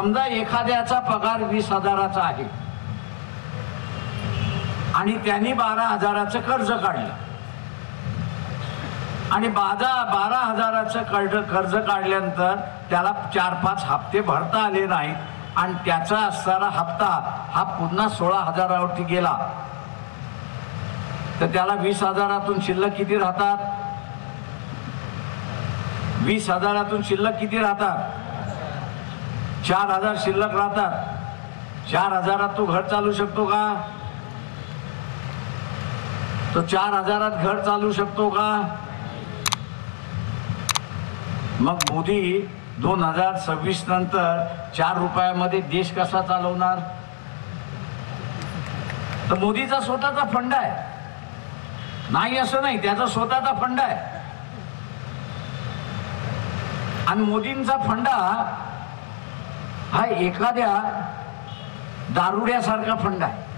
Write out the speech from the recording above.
समजा एखाद्याचा पगार 20,000चा आहे आणि त्यांनी 12,000चं कर्ज काढलं आणि 12,000चं कर्ज काढल्यानंतर त्याला 4-5 हप्ते भरता आले नाही आणि त्याचा असणारा हप्ता हा पुन्हा 16,000वरती गेला तर त्याला 20,000तून शिल्लक किती राहतात? 20,000तून शिल्लक किती राहतात? 4,000 शिल्लक राहतात। 4,000त तो घर चालू शकतो का? तो 4,000त घर चालू शकतो का? मग मोदी 2026 नंतर 4 रुपयामध्ये देश कसा चालवणार? तर मोदीचा स्वतःचा फंड आहे, नाही असं नाही, त्याचा स्वतःचा फंड आहे आणि मोदींचा फंडा हा एखाद्या दारुड्यासारखा फंड आहे।